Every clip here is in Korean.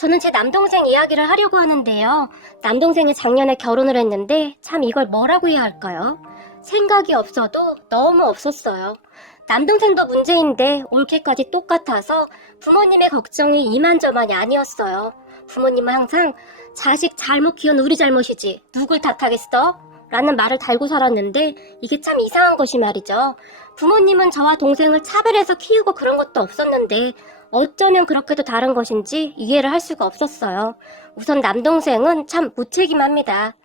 저는 제 남동생 이야기를 하려고 하는데요. 남동생이 작년에 결혼을 했는데 참 이걸 뭐라고 해야 할까요? 생각이 없어도 너무 없었어요. 남동생도 문제인데 올케까지 똑같아서 부모님의 걱정이 이만저만이 아니었어요. 부모님은 항상 자식 잘못 키운 우리 잘못이지 누굴 탓하겠어? 라는 말을 달고 살았는데 이게 참 이상한 것이 말이죠. 부모님은 저와 동생을 차별해서 키우고 그런 것도 없었는데 어쩌면 그렇게도 다른 것인지 이해를 할 수가 없었어요. 우선 남동생은 참 무책임합니다.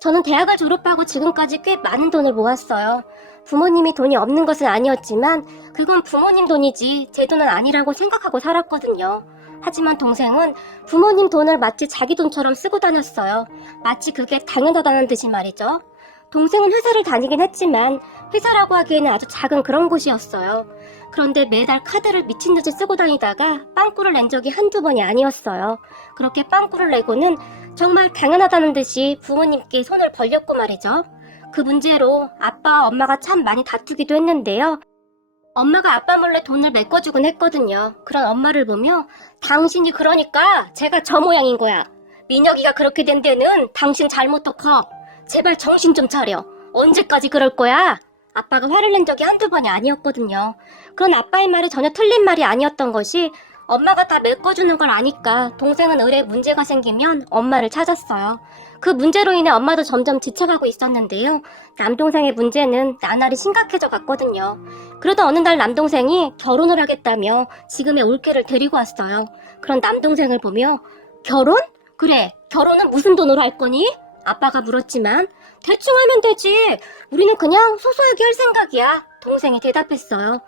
저는 대학을 졸업하고 지금까지 꽤 많은 돈을 모았어요. 부모님이 돈이 없는 것은 아니었지만 그건 부모님 돈이지 제 돈은 아니라고 생각하고 살았거든요. 하지만 동생은 부모님 돈을 마치 자기 돈처럼 쓰고 다녔어요. 마치 그게 당연하다는 듯이 말이죠. 동생은 회사를 다니긴 했지만 회사라고 하기에는 아주 작은 그런 곳이었어요. 그런데 매달 카드를 미친 듯이 쓰고 다니다가 빵꾸를 낸 적이 한두 번이 아니었어요. 그렇게 빵꾸를 내고는 정말 당연하다는 듯이 부모님께 손을 벌렸고 말이죠. 그 문제로 아빠와 엄마가 참 많이 다투기도 했는데요. 엄마가 아빠 몰래 돈을 메꿔주곤 했거든요. 그런 엄마를 보며 당신이 그러니까 제가 저 모양인 거야. 민혁이가 그렇게 된 데는 당신 잘못도 커. 제발 정신 좀 차려. 언제까지 그럴 거야? 아빠가 화를 낸 적이 한두 번이 아니었거든요. 그런 아빠의 말이 전혀 틀린 말이 아니었던 것이 엄마가 다 메꿔주는 걸 아니까 동생은 의뢰에 문제가 생기면 엄마를 찾았어요. 그 문제로 인해 엄마도 점점 지쳐가고 있었는데요. 남동생의 문제는 나날이 심각해져 갔거든요. 그러다 어느 날 남동생이 결혼을 하겠다며 지금의 올케를 데리고 왔어요. 그런 남동생을 보며 결혼? 그래, 결혼은 무슨 돈으로 할 거니? 아빠가 물었지만 대충 하면 되지. 우리는 그냥 소소하게 할 생각이야. 동생이 대답했어요.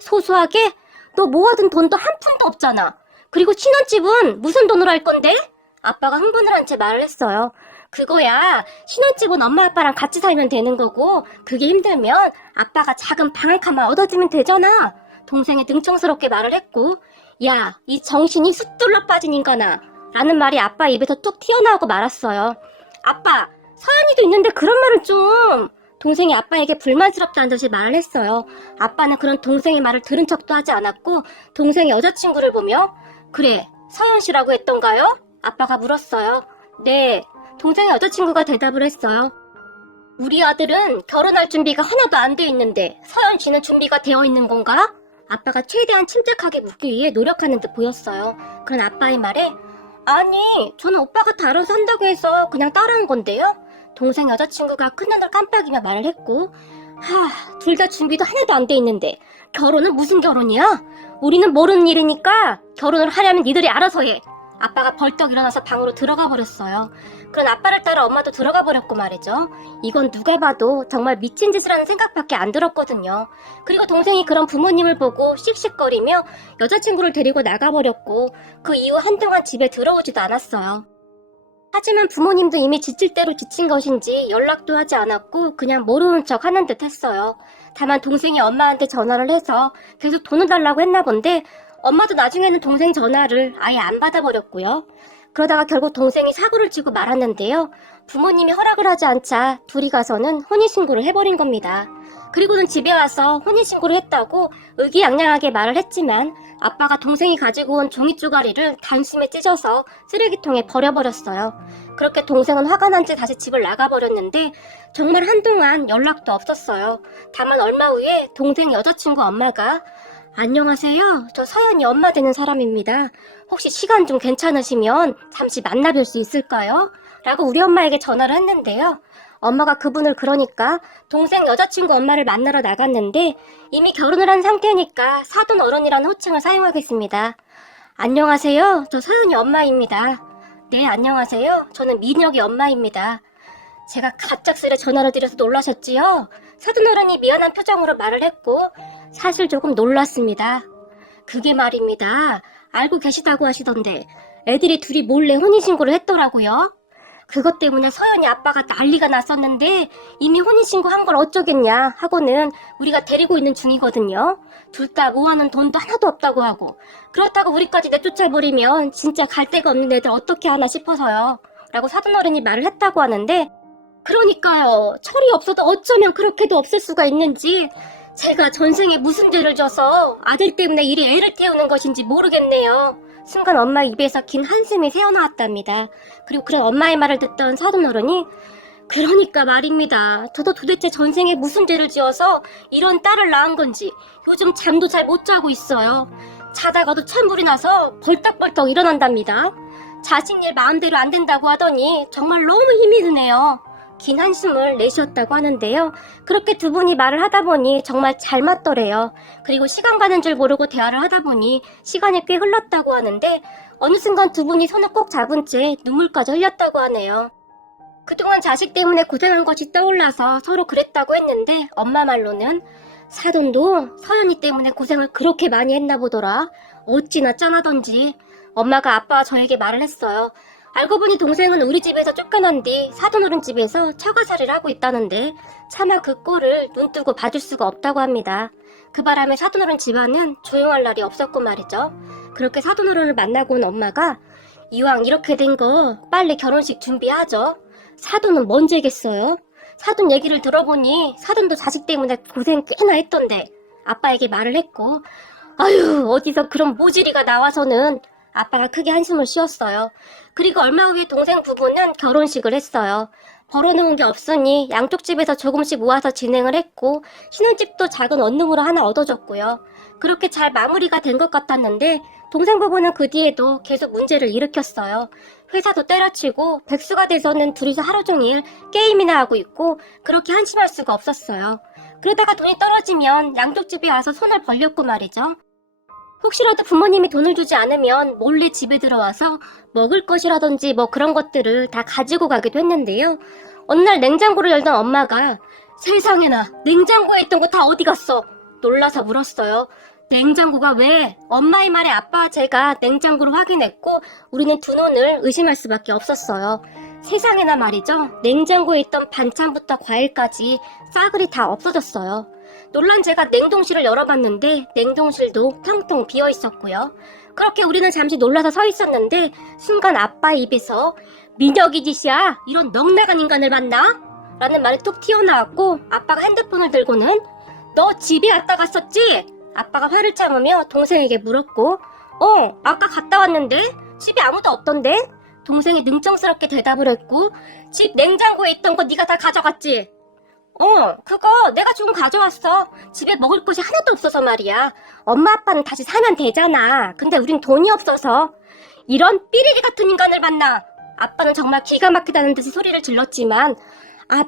소소하게? 너 모아둔 돈도 한 푼도 없잖아. 그리고 신혼집은 무슨 돈으로 할 건데? 아빠가 흥분을 한 채 말을 했어요. 그거야. 신혼집은 엄마 아빠랑 같이 살면 되는 거고 그게 힘들면 아빠가 작은 방 한 칸만 얻어주면 되잖아. 동생이 능청스럽게 말을 했고 야, 이 정신이 숫둘러 빠진 인간아. 라는 말이 아빠 입에서 뚝 튀어나오고 말았어요. 아빠, 서연이도 있는데 그런 말을 좀... 동생이 아빠에게 불만스럽다는 듯이 말을 했어요. 아빠는 그런 동생의 말을 들은 척도 하지 않았고 동생의 여자친구를 보며 그래, 서연 씨라고 했던가요? 아빠가 물었어요. 네, 동생의 여자친구가 대답을 했어요. 우리 아들은 결혼할 준비가 하나도 안 돼 있는데 서연 씨는 준비가 되어 있는 건가? 아빠가 최대한 침착하게 묻기 위해 노력하는 듯 보였어요. 그런 아빠의 말에 아니, 저는 오빠가 다 알아서 한다고 해서 그냥 따라한 건데요? 동생 여자친구가 큰눈을 깜빡이며 말을 했고 둘 다 준비도 하나도 안 돼 있는데 결혼은 무슨 결혼이야? 우리는 모르는 일이니까 결혼을 하려면 니들이 알아서 해. 아빠가 벌떡 일어나서 방으로 들어가 버렸어요. 그런 아빠를 따라 엄마도 들어가 버렸고 말이죠. 이건 누가 봐도 정말 미친 짓을 하는 생각밖에 안 들었거든요. 그리고 동생이 그런 부모님을 보고 씩씩거리며 여자친구를 데리고 나가버렸고 그 이후 한동안 집에 들어오지도 않았어요. 하지만 부모님도 이미 지칠 대로 지친 것인지 연락도 하지 않았고 그냥 모르는 척 하는 듯 했어요. 다만 동생이 엄마한테 전화를 해서 계속 돈을 달라고 했나 본데 엄마도 나중에는 동생 전화를 아예 안 받아버렸고요. 그러다가 결국 동생이 사고를 치고 말았는데요. 부모님이 허락을 하지 않자 둘이 가서는 혼인신고를 해버린 겁니다. 그리고는 집에 와서 혼인신고를 했다고 의기양양하게 말을 했지만 아빠가 동생이 가지고 온 종이 쪼가리를 단숨에 찢어서 쓰레기통에 버려버렸어요. 그렇게 동생은 화가 난 채 다시 집을 나가버렸는데 정말 한동안 연락도 없었어요. 다만 얼마 후에 동생 여자친구 엄마가 안녕하세요. 저 서연이 엄마 되는 사람입니다. 혹시 시간 좀 괜찮으시면 잠시 만나뵐 수 있을까요? 라고 우리 엄마에게 전화를 했는데요. 엄마가 그분을 그러니까 동생 여자친구 엄마를 만나러 나갔는데 이미 결혼을 한 상태니까 사돈 어른이라는 호칭을 사용하겠습니다. 안녕하세요. 저 서연이 엄마입니다. 네, 안녕하세요. 저는 민혁이 엄마입니다. 제가 갑작스레 전화를 드려서 놀라셨지요? 사돈 어른이 미안한 표정으로 말을 했고 사실 조금 놀랐습니다. 그게 말입니다. 알고 계시다고 하시던데 애들이 둘이 몰래 혼인신고를 했더라고요. 그것 때문에 서연이 아빠가 난리가 났었는데 이미 혼인신고 한 걸 어쩌겠냐 하고는 우리가 데리고 있는 중이거든요. 둘 다 모아놓은 돈도 하나도 없다고 하고 그렇다고 우리까지 내쫓아버리면 진짜 갈 데가 없는 애들 어떻게 하나 싶어서요. 라고 사돈어른이 말을 했다고 하는데 그러니까요. 철이 없어도 어쩌면 그렇게도 없을 수가 있는지 제가 전생에 무슨 죄를 져서 아들 때문에 이리 애를 태우는 것인지 모르겠네요. 순간 엄마 입에서 긴 한숨이 새어나왔답니다. 그리고 그런 엄마의 말을 듣던 사돈어른이 그러니까 말입니다. 저도 도대체 전생에 무슨 죄를 지어서 이런 딸을 낳은 건지 요즘 잠도 잘 못 자고 있어요. 자다가도 찬물이 나서 벌떡벌떡 일어난답니다. 자식 일 마음대로 안 된다고 하더니 정말 너무 힘이 드네요. 긴 한숨을 내쉬었다고 하는데요. 그렇게 두 분이 말을 하다 보니 정말 잘 맞더래요. 그리고 시간 가는 줄 모르고 대화를 하다 보니 시간이 꽤 흘렀다고 하는데 어느 순간 두 분이 손을 꼭 잡은 채 눈물까지 흘렸다고 하네요. 그동안 자식 때문에 고생한 것이 떠올라서 서로 그랬다고 했는데 엄마 말로는 사돈도 서연이 때문에 고생을 그렇게 많이 했나 보더라. 어찌나 짠하던지. 엄마가 아빠와 저에게 말을 했어요. 알고 보니 동생은 우리 집에서 쫓겨난 뒤 사돈어른 집에서 처가살이를 하고 있다는데 차마 그 꼴을 눈뜨고 봐줄 수가 없다고 합니다. 그 바람에 사돈어른 집안은 조용할 날이 없었고 말이죠. 그렇게 사돈어른을 만나고 온 엄마가 이왕 이렇게 된 거 빨리 결혼식 준비하죠. 사돈은 뭔죄겠어요? 사돈 얘기를 들어보니 사돈도 자식 때문에 고생 꽤나 했던데 아빠에게 말을 했고 아유 어디서 그런 모질이가 나와서는 아빠가 크게 한숨을 쉬었어요. 그리고 얼마 후에 동생 부부는 결혼식을 했어요. 벌어놓은 게 없으니 양쪽 집에서 조금씩 모아서 진행을 했고 신혼집도 작은 원룸으로 하나 얻어졌고요. 그렇게 잘 마무리가 된 것 같았는데 동생 부부는 그 뒤에도 계속 문제를 일으켰어요. 회사도 때려치고 백수가 돼서는 둘이서 하루 종일 게임이나 하고 있고 그렇게 한심할 수가 없었어요. 그러다가 돈이 떨어지면 양쪽 집에 와서 손을 벌렸고 말이죠. 혹시라도 부모님이 돈을 주지 않으면 몰래 집에 들어와서 먹을 것이라든지 뭐 그런 것들을 다 가지고 가기도 했는데요. 어느 날 냉장고를 열던 엄마가 세상에나 냉장고에 있던 거 다 어디 갔어? 놀라서 물었어요. 냉장고가 왜? 엄마의 말에 아빠와 제가 냉장고를 확인했고 우리는 두 눈을 의심할 수밖에 없었어요. 세상에나 말이죠. 냉장고에 있던 반찬부터 과일까지 싸그리 다 없어졌어요. 놀란 제가 냉동실을 열어봤는데 냉동실도 텅텅 비어 있었고요. 그렇게 우리는 잠시 놀라서 서 있었는데 순간 아빠의 입에서 민혁이 짓이야? 이런 넉나간 인간을 봤나? 라는 말이 툭 튀어나왔고 아빠가 핸드폰을 들고는 너 집에 갔다 갔었지? 아빠가 화를 참으며 동생에게 물었고 아까 갔다 왔는데? 집에 아무도 없던데? 동생이 능청스럽게 대답을 했고 집 냉장고에 있던 거 네가 다 가져갔지? 그거 내가 조금 가져왔어. 집에 먹을 것이 하나도 없어서 말이야. 엄마 아빠는 다시 사면 되잖아. 근데 우린 돈이 없어서. 이런 삐리리 같은 인간을 만나. 아빠는 정말 기가 막히다는 듯이 소리를 질렀지만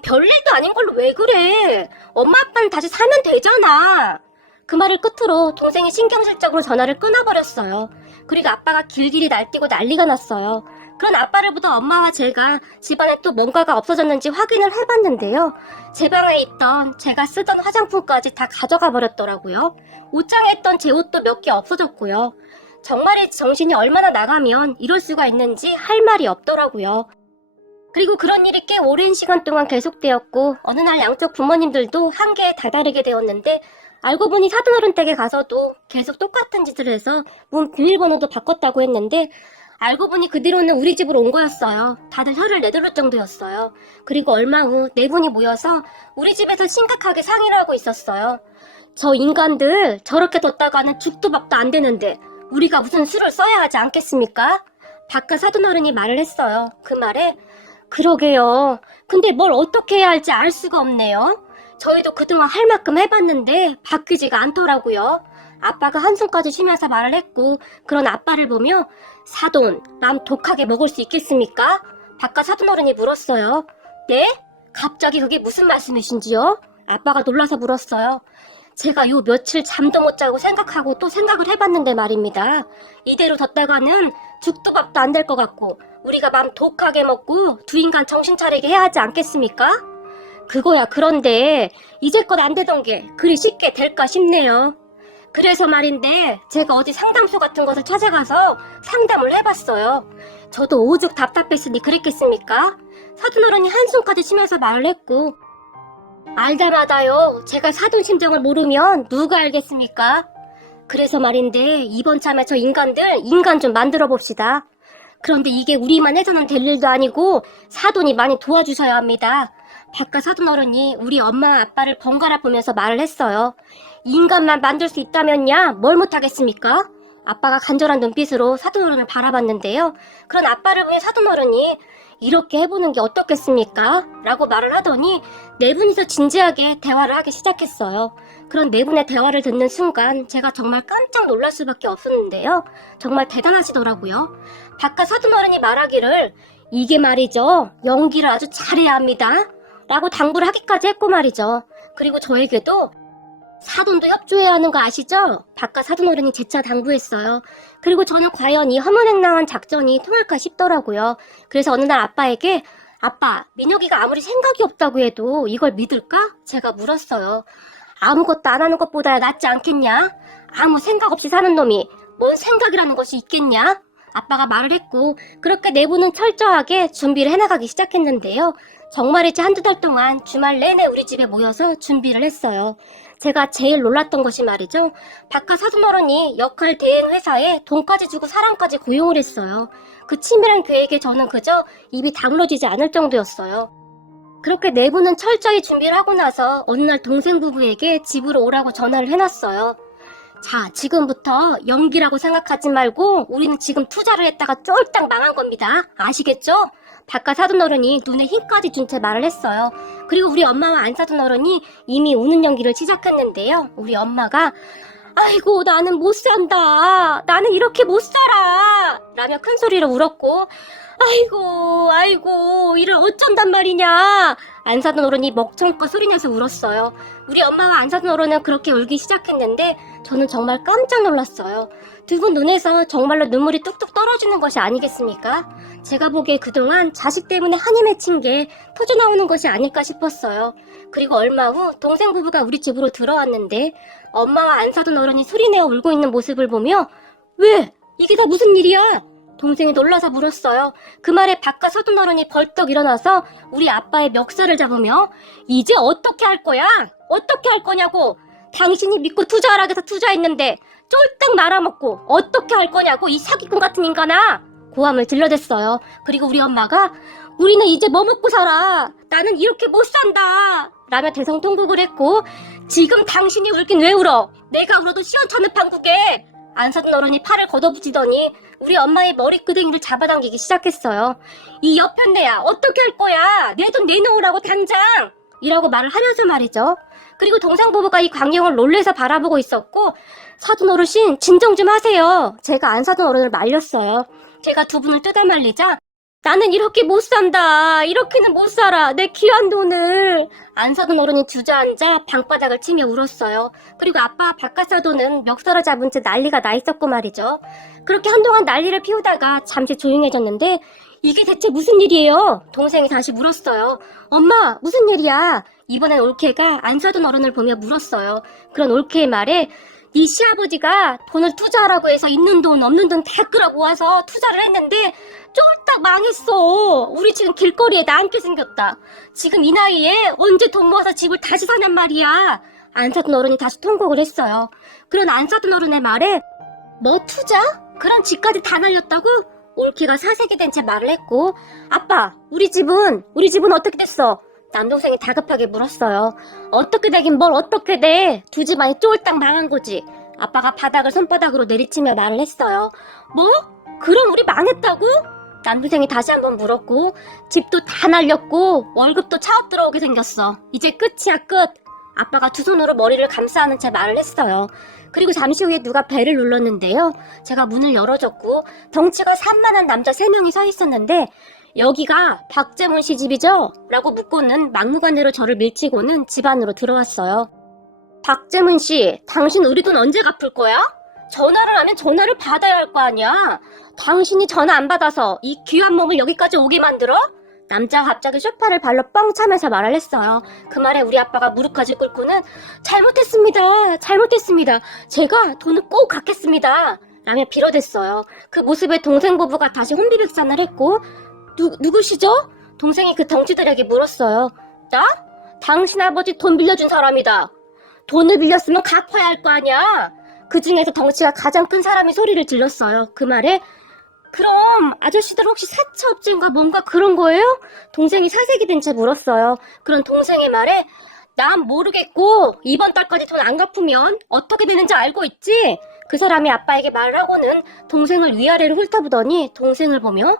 별일도 아닌 걸로 왜 그래. 엄마 아빠는 다시 사면 되잖아. 그 말을 끝으로 동생이 신경질적으로 전화를 끊어버렸어요. 그리고 아빠가 길길이 날뛰고 난리가 났어요. 그런 아빠를 보던 엄마와 제가 집안에 또 뭔가가 없어졌는지 확인을 해봤는데요. 제 방에 있던 제가 쓰던 화장품까지 다 가져가 버렸더라고요. 옷장에 있던 제 옷도 몇 개 없어졌고요. 정말이지 정신이 얼마나 나가면 이럴 수가 있는지 할 말이 없더라고요. 그리고 그런 일이 꽤 오랜 시간 동안 계속되었고 어느 날 양쪽 부모님들도 한계에 다다르게 되었는데 알고 보니 사돈어른 댁에 가서도 계속 똑같은 짓을 해서 문 비밀번호도 바꿨다고 했는데 알고 보니 그 뒤로는 우리 집으로 온 거였어요. 다들 혀를 내두를 정도였어요. 그리고 얼마 후 네 분이 모여서 우리 집에서 심각하게 상의를 하고 있었어요. 저 인간들 저렇게 뒀다가는 죽도 밥도 안 되는데 우리가 무슨 수를 써야 하지 않겠습니까? 바깥 사돈어른이 말을 했어요. 그 말에 그러게요. 근데 뭘 어떻게 해야 할지 알 수가 없네요. 저희도 그동안 할 만큼 해봤는데 바뀌지가 않더라고요. 아빠가 한숨까지 쉬면서 말을 했고 그런 아빠를 보며 사돈, 남 독하게 먹을 수 있겠습니까? 바깥 사돈어른이 물었어요. 네? 갑자기 그게 무슨 말씀이신지요? 아빠가 놀라서 물었어요. 제가 요 며칠 잠도 못 자고 생각하고 또 생각을 해봤는데 말입니다. 이대로 뒀다가는 죽도 밥도 안 될 것 같고 우리가 맘 독하게 먹고 두 인간 정신 차리게 해야 하지 않겠습니까? 그거야 그런데 이제껏 안 되던 게 그리 쉽게 될까 싶네요. 그래서 말인데 제가 어디 상담소 같은 것을 찾아가서 상담을 해봤어요. 저도 오죽 답답했으니 그랬겠습니까? 사돈어른이 한숨까지 쉬면서 말을 했고 알다마다요. 제가 사돈 심정을 모르면 누가 알겠습니까? 그래서 말인데 이번 참에 저 인간들 인간 좀 만들어 봅시다. 그런데 이게 우리만 해서는 될 일도 아니고 사돈이 많이 도와주셔야 합니다. 바깥 사돈어른이 우리 엄마와 아빠를 번갈아 보면서 말을 했어요. 인간만 만들 수 있다면야 뭘 못하겠습니까? 아빠가 간절한 눈빛으로 사돈어른을 바라봤는데요. 그런 아빠를 보니 사돈어른이 이렇게 해보는 게 어떻겠습니까? 라고 말을 하더니 네 분이서 진지하게 대화를 하기 시작했어요. 그런 네 분의 대화를 듣는 순간 제가 정말 깜짝 놀랄 수밖에 없었는데요. 정말 대단하시더라고요. 바깥 사돈어른이 말하기를 이게 말이죠. 연기를 아주 잘해야 합니다. 라고 당부를 하기까지 했고 말이죠. 그리고 저에게도 사돈도 협조해야 하는 거 아시죠? 바깥 사돈어른이 재차 당부했어요. 그리고 저는 과연 이 허무맹랑한 작전이 통할까 싶더라고요. 그래서 어느 날 아빠에게 아빠, 민혁이가 아무리 생각이 없다고 해도 이걸 믿을까? 제가 물었어요. 아무것도 안 하는 것보다 낫지 않겠냐? 아무 생각 없이 사는 놈이 뭔 생각이라는 것이 있겠냐? 아빠가 말을 했고 그렇게 내부는 철저하게 준비를 해나가기 시작했는데요. 정말이지 한두 달 동안 주말 내내 우리 집에 모여서 준비를 했어요. 제가 제일 놀랐던 것이 말이죠. 바깥 사돈어른이 역할 대행 회사에 돈까지 주고 사람까지 고용을 했어요. 그 치밀한 계획에 저는 그저 입이 다물어지지 않을 정도였어요. 그렇게 내부는 철저히 준비를 하고 나서 어느 날 동생 부부에게 집으로 오라고 전화를 해놨어요. 자, 지금부터 연기라고 생각하지 말고 우리는 지금 투자를 했다가 쫄딱 망한 겁니다. 아시겠죠? 바깥 사돈어른이 눈에 힘까지 준 채 말을 했어요. 그리고 우리 엄마와 안 사돈어른이 이미 우는 연기를 시작했는데요. 우리 엄마가 아이고 나는 못 산다. 나는 이렇게 못 살아. 라며 큰 소리로 울었고 아이고 이를 어쩐단 말이냐. 안 사돈어른이 먹청껏 소리내서 울었어요. 우리 엄마와 안 사돈어른은 그렇게 울기 시작했는데 저는 정말 깜짝 놀랐어요. 두 분 눈에서 정말로 눈물이 뚝뚝 떨어지는 것이 아니겠습니까? 제가 보기에 그동안 자식 때문에 한이 맺힌 게 터져나오는 것이 아닐까 싶었어요. 그리고 얼마 후 동생 부부가 우리 집으로 들어왔는데 엄마와 안 사돈어른이 소리내어 울고 있는 모습을 보며 왜? 이게 다 무슨 일이야? 동생이 놀라서 물었어요. 그 말에 바깥 사돈어른이 벌떡 일어나서 우리 아빠의 멱살을 잡으며 이제 어떻게 할 거야? 어떻게 할 거냐고. 당신이 믿고 투자하라고 해서 투자했는데 쫄딱 말아먹고 어떻게 할 거냐고 이 사기꾼 같은 인간아. 고함을 질러댔어요. 그리고 우리 엄마가 우리는 이제 뭐 먹고 살아. 나는 이렇게 못 산다. 라며 대성통곡을 했고 지금 당신이 울긴 왜 울어? 내가 울어도 시원찮은 판국에. 안 사돈어른이 팔을 걷어붙이더니 우리 엄마의 머리끄댕이를 잡아당기기 시작했어요. 이 여편네야 어떻게 할 거야? 내 돈 내놓으라고 당장! 이라고 말을 하면서 말이죠. 그리고 동생 부부가 이 광경을 놀래서 바라보고 있었고 사돈어르신 진정 좀 하세요. 제가 안 사돈어른을 말렸어요. 제가 두 분을 뜯어 말리자 나는 이렇게 못 산다. 이렇게는 못 살아. 내 귀한 돈을. 안 사돈어른이 주저앉아 방바닥을 치며 울었어요. 그리고 아빠 바깥 사돈은 멱살을 잡은 채 난리가 나 있었고 말이죠. 그렇게 한동안 난리를 피우다가 잠시 조용해졌는데 이게 대체 무슨 일이에요? 동생이 다시 물었어요. 엄마 무슨 일이야? 이번엔 올케가 안 사돈어른을 보며 물었어요. 그런 올케의 말에 네 시아버지가 돈을 투자하라고 해서 있는 돈 없는 돈 다 끌어 모아서 투자를 했는데 쫄딱 망했어. 우리 지금 길거리에 나앉게 생겼다. 지금 이 나이에 언제 돈 모아서 집을 다시 사냔 말이야. 안 사돈 어른이 다시 통곡을 했어요. 그런 안 사돈 어른의 말에 뭐 투자? 그런 집까지 다 날렸다고? 올케가 사색이 된 채 말을 했고 아빠 우리 집은 어떻게 됐어? 남동생이 다급하게 물었어요. 어떻게 되긴 뭘 어떻게 돼? 두 집안이 쫄딱 망한 거지. 아빠가 바닥을 손바닥으로 내리치며 말을 했어요. 뭐? 그럼 우리 망했다고? 남동생이 다시 한번 물었고 집도 다 날렸고 월급도 차업 들어오게 생겼어. 이제 끝이야 끝. 아빠가 두 손으로 머리를 감싸는 채 말을 했어요. 그리고 잠시 후에 누가 벨을 눌렀는데요. 제가 문을 열어줬고 덩치가 산만한 남자 3명이 서 있었는데 여기가 박재문 씨 집이죠? 라고 묻고는 막무가내로 저를 밀치고는 집 안으로 들어왔어요. 박재문 씨, 당신 우리 돈 언제 갚을 거야? 전화를 하면 전화를 받아야 할 거 아니야? 당신이 전화 안 받아서 이 귀한 몸을 여기까지 오게 만들어? 남자가 갑자기 소파를 발로 뻥 차면서 말을 했어요. 그 말에 우리 아빠가 무릎까지 꿇고는 잘못했습니다. 제가 돈을 꼭 갚겠습니다. 라며 빌어댔어요. 그 모습에 동생 부부가 다시 혼비백산을 했고 누구시죠? 동생이 그 덩치들에게 물었어요. 나? 당신 아버지 돈 빌려준 사람이다. 돈을 빌렸으면 갚아야 할 거 아니야. 그 중에서 덩치가 가장 큰 사람이 소리를 질렀어요. 그 말에 그럼 아저씨들 혹시 사채업체인가 뭔가 그런 거예요? 동생이 사색이 된 채 물었어요. 그런 동생의 말에 난 모르겠고 이번 달까지 돈 안 갚으면 어떻게 되는지 알고 있지? 그 사람이 아빠에게 말을 하고는 동생을 위아래로 훑어보더니 동생을 보며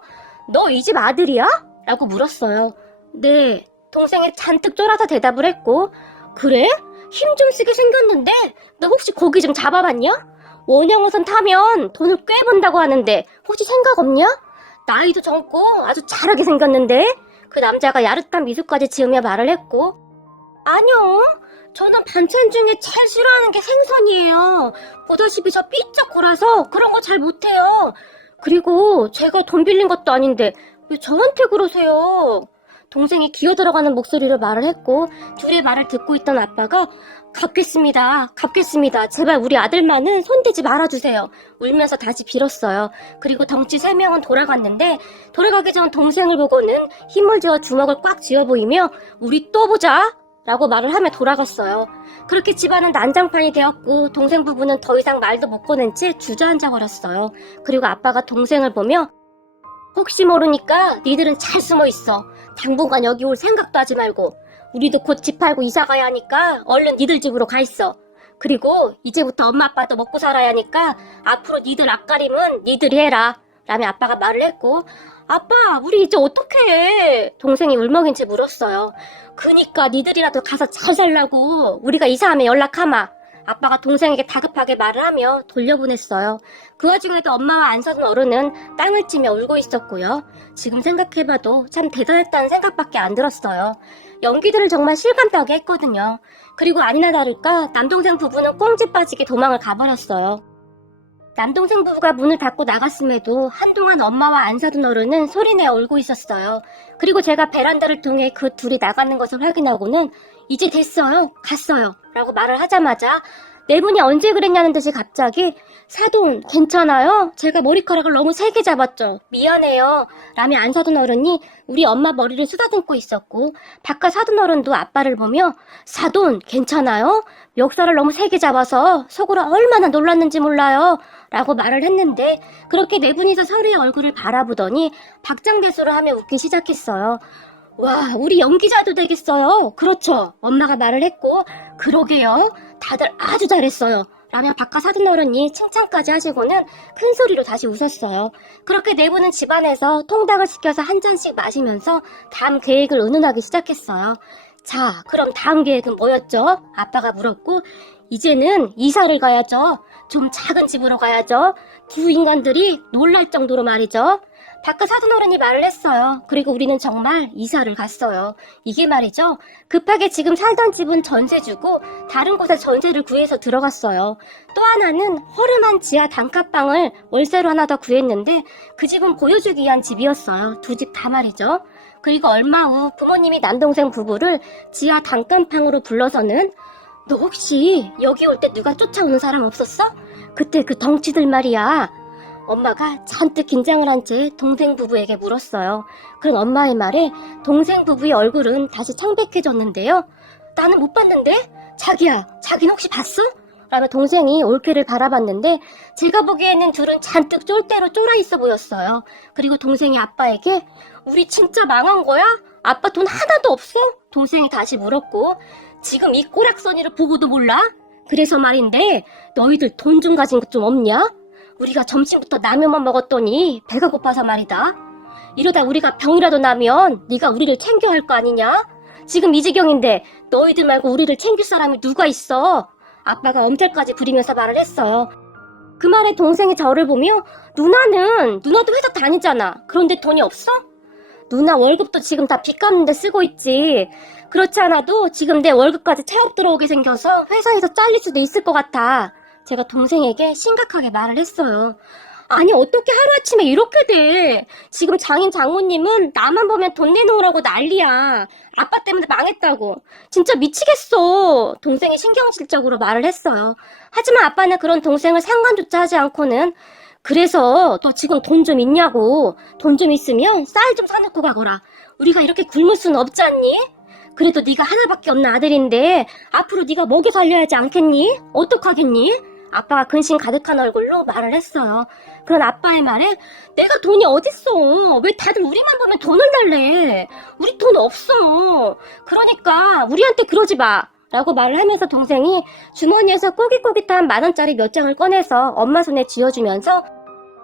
너 이 집 아들이야? 라고 물었어요. 네. 동생이 잔뜩 쫄아서 대답을 했고 그래? 힘 좀 쓰게 생겼는데 너 혹시 고기 좀 잡아봤냐? 원형어선 타면 돈을 꽤 번다고 하는데 혹시 생각 없냐? 나이도 젊고 아주 잘하게 생겼는데? 그 남자가 야릇한 미소까지 지으며 말을 했고 아니요. 저는 반찬 중에 제일 싫어하는 게 생선이에요. 보다시피 저 삐쩍 골아서 그런 거 잘 못해요. 그리고 제가 돈 빌린 것도 아닌데 왜 저한테 그러세요? 동생이 기어들어가는 목소리로 말을 했고 둘의 말을 듣고 있던 아빠가 갚겠습니다. 갚겠습니다. 제발 우리 아들만은 손대지 말아주세요. 울면서 다시 빌었어요. 그리고 덩치 3명은 돌아갔는데 돌아가기 전 동생을 보고는 힘을 쥐어 주먹을 꽉 쥐어 보이며 우리 또 보자 라고 말을 하며 돌아갔어요. 그렇게 집안은 난장판이 되었고 동생 부부는 더 이상 말도 못 꺼낸 채 주저앉아 버렸어요. 그리고 아빠가 동생을 보며 혹시 모르니까 니들은 잘 숨어 있어. 당분간 여기 올 생각도 하지 말고 우리도 곧 집 팔고 이사 가야 하니까 얼른 니들 집으로 가 있어. 그리고 이제부터 엄마 아빠도 먹고 살아야 하니까 앞으로 니들 앞가림은 니들이 해라 라며 아빠가 말을 했고 아빠 우리 이제 어떡해? 동생이 울먹인 채 물었어요. 그니까 니들이라도 가서 잘 살라고 우리가 이사하면 연락하마. 아빠가 동생에게 다급하게 말을 하며 돌려보냈어요. 그 와중에도 엄마와 안 사는 어른은 땅을 치며 울고 있었고요. 지금 생각해봐도 참 대단했다는 생각밖에 안 들었어요. 연기들을 정말 실감나게 했거든요. 그리고 아니나 다를까 남동생 부부는 꽁지 빠지게 도망을 가버렸어요. 남동생 부부가 문을 닫고 나갔음에도 한동안 엄마와 안 사둔 어른은 소리내어 울고 있었어요. 그리고 제가 베란다를 통해 그 둘이 나가는 것을 확인하고는 이제 됐어요. 갔어요. 라고 말을 하자마자 네 분이 언제 그랬냐는 듯이 갑자기 사돈 괜찮아요? 제가 머리카락을 너무 세게 잡았죠. 미안해요. 라며 안 사둔 어른이 우리 엄마 머리를 쓰다듬고 있었고 바깥 사돈 어른도 아빠를 보며 사돈 괜찮아요? 멱살을 너무 세게 잡아서 속으로 얼마나 놀랐는지 몰라요. 라고 말을 했는데 그렇게 네 분이서 서로의 얼굴을 바라보더니 박장대소를 하며 웃기 시작했어요. 와, 우리 연기자도 되겠어요. 그렇죠. 엄마가 말을 했고 그러게요. 다들 아주 잘했어요. 라며 바깥 사돈 어른이 칭찬까지 하시고는 큰 소리로 다시 웃었어요. 그렇게 네 분은 집안에서 통닭을 시켜서 한 잔씩 마시면서 다음 계획을 의논하기 시작했어요. 자, 그럼 다음 계획은 뭐였죠? 아빠가 물었고 이제는 이사를 가야죠. 좀 작은 집으로 가야죠. 두 인간들이 놀랄 정도로 말이죠. 바깥 사돈 어른이 말을 했어요. 그리고 우리는 정말 이사를 갔어요. 이게 말이죠. 급하게 지금 살던 집은 전세 주고 다른 곳에 전세를 구해서 들어갔어요. 또 하나는 허름한 지하 단칸방을 월세로 하나 더 구했는데 그 집은 보여주기 위한 집이었어요. 두 집 다 말이죠. 그리고 얼마 후 부모님이 남동생 부부를 지하 단칸방으로 불러서는 너 혹시 여기 올 때 누가 쫓아오는 사람 없었어? 그때 그 덩치들 말이야. 엄마가 잔뜩 긴장을 한 채 동생 부부에게 물었어요. 그런 엄마의 말에 동생 부부의 얼굴은 다시 창백해졌는데요. 나는 못 봤는데? 자기야, 자기는 혹시 봤어? 라며 동생이 올케를 바라봤는데 제가 보기에는 둘은 잔뜩 쫄대로 쫄아 있어 보였어요. 그리고 동생이 아빠에게 우리 진짜 망한 거야? 아빠 돈 하나도 없어? 동생이 다시 물었고 지금 이 꼬락서니를 보고도 몰라? 그래서 말인데 너희들 돈 좀 가진 것 좀 없냐? 우리가 점심부터 라면만 먹었더니 배가 고파서 말이다. 이러다 우리가 병이라도 나면 네가 우리를 챙겨야 할 거 아니냐? 지금 이 지경인데 너희들 말고 우리를 챙길 사람이 누가 있어? 아빠가 엄살까지 부리면서 말을 했어요. 그 말에 동생이 저를 보며 누나도 회사 다니잖아. 그런데 돈이 없어? 누나 월급도 지금 다 빚 갚는데 쓰고 있지. 그렇지 않아도 지금 내 월급까지 차업 들어오게 생겨서 회사에서 잘릴 수도 있을 것 같아. 제가 동생에게 심각하게 말을 했어요. 아니 어떻게 하루아침에 이렇게 돼. 지금 장인 장모님은 나만 보면 돈 내놓으라고 난리야. 아빠 때문에 망했다고. 진짜 미치겠어. 동생이 신경질적으로 말을 했어요. 하지만 아빠는 그런 동생을 상관조차 하지 않고는 그래서 너 지금 돈 좀 있냐고. 돈 좀 있으면 쌀 좀 사놓고 가거라. 우리가 이렇게 굶을 수는 없지 않니? 그래도 네가 하나밖에 없는 아들인데 앞으로 네가 먹여 살려야 하지 않겠니? 어떡하겠니? 아빠가 근심 가득한 얼굴로 말을 했어요. 그런 아빠의 말에 내가 돈이 어딨어. 왜 다들 우리만 보면 돈을 달래. 우리 돈 없어. 그러니까 우리한테 그러지 마. 라고 말을 하면서 동생이 주머니에서 꼬깃꼬깃한 10,000원짜리 몇 장을 꺼내서 엄마 손에 쥐어주면서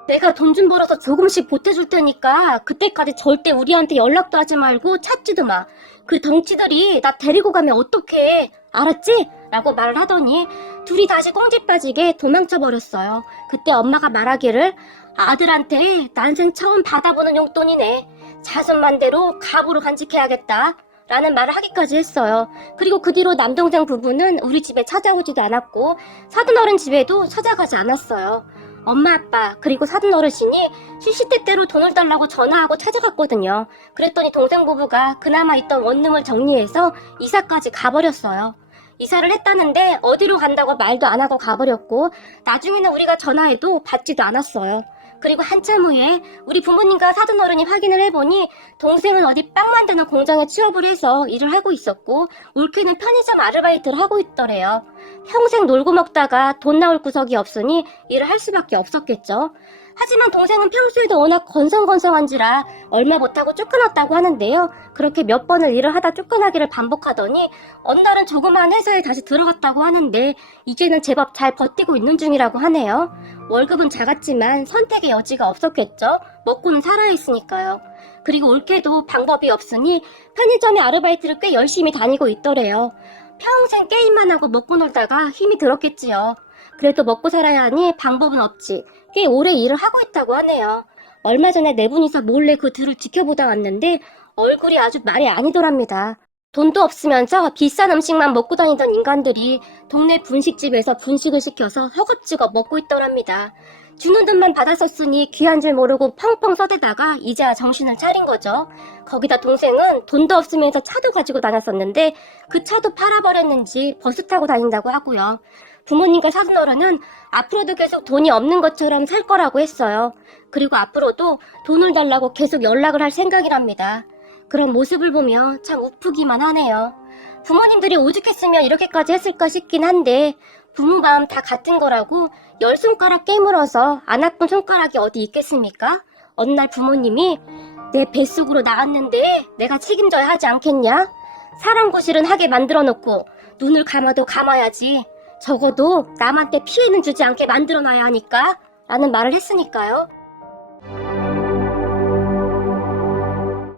내가 돈 좀 벌어서 조금씩 보태줄 테니까 그때까지 절대 우리한테 연락도 하지 말고 찾지도 마. 그 덩치들이 나 데리고 가면 어떡해. 알았지? 라고 말을 하더니 둘이 다시 꽁지 빠지게 도망쳐버렸어요. 그때 엄마가 말하기를 아들한테 난생 처음 받아보는 용돈이네. 자손만대로 갑으로 간직해야겠다. 라는 말을 하기까지 했어요. 그리고 그 뒤로 남동생 부부는 우리 집에 찾아오지도 않았고 사돈어른 집에도 찾아가지 않았어요. 엄마 아빠 그리고 사돈어르신이 시시때때로 돈을 달라고 전화하고 찾아갔거든요. 그랬더니 동생 부부가 그나마 있던 원룸을 정리해서 이사까지 가버렸어요. 이사를 했다는데 어디로 간다고 말도 안 하고 가버렸고 나중에는 우리가 전화해도 받지도 않았어요. 그리고 한참 후에 우리 부모님과 사돈어른이 확인을 해보니 동생은 어디 빵 만드는 공장에 취업을 해서 일을 하고 있었고 올케는 편의점 아르바이트를 하고 있더래요. 평생 놀고 먹다가 돈 나올 구석이 없으니 일을 할 수밖에 없었겠죠. 하지만 동생은 평소에도 워낙 건성건성한지라 얼마 못하고 쫓겨났다고 하는데요. 그렇게 몇 번을 일을 하다 쫓겨나기를 반복하더니 어느 날은 조그마한 회사에 다시 들어갔다고 하는데 이제는 제법 잘 버티고 있는 중이라고 하네요. 월급은 작았지만 선택의 여지가 없었겠죠. 먹고는 살아야 했으니까요. 그리고 올케도 방법이 없으니 편의점에 아르바이트를 꽤 열심히 다니고 있더래요. 평생 게임만 하고 먹고 놀다가 힘이 들었겠지요. 그래도 먹고 살아야 하니 방법은 없지. 꽤 오래 일을 하고 있다고 하네요. 얼마 전에 네 분이서 몰래 그 둘을 지켜보다 왔는데 얼굴이 아주 말이 아니더랍니다. 돈도 없으면서 비싼 음식만 먹고 다니던 인간들이 동네 분식집에서 분식을 시켜서 허겁지겁 먹고 있더랍니다. 주는 돈만 받았었으니 귀한 줄 모르고 펑펑 써대다가 이제야 정신을 차린 거죠. 거기다 동생은 돈도 없으면서 차도 가지고 다녔었는데 그 차도 팔아버렸는지 버스 타고 다닌다고 하고요. 부모님과 사돈어른은 앞으로도 계속 돈이 없는 것처럼 살 거라고 했어요. 그리고 앞으로도 돈을 달라고 계속 연락을 할 생각이랍니다. 그런 모습을 보며 참 우프기만 하네요. 부모님들이 오죽했으면 이렇게까지 했을까 싶긴 한데 부모 마음 다 같은 거라고 10손가락 깨물어서 안 아픈 손가락이 어디 있겠습니까? 어느 날 부모님이 내 뱃속으로 나왔는데 내가 책임져야 하지 않겠냐? 사람 구실은 하게 만들어 놓고 눈을 감아도 감아야지. 적어도 남한테 피해는 주지 않게 만들어놔야 하니까 라는 말을 했으니까요.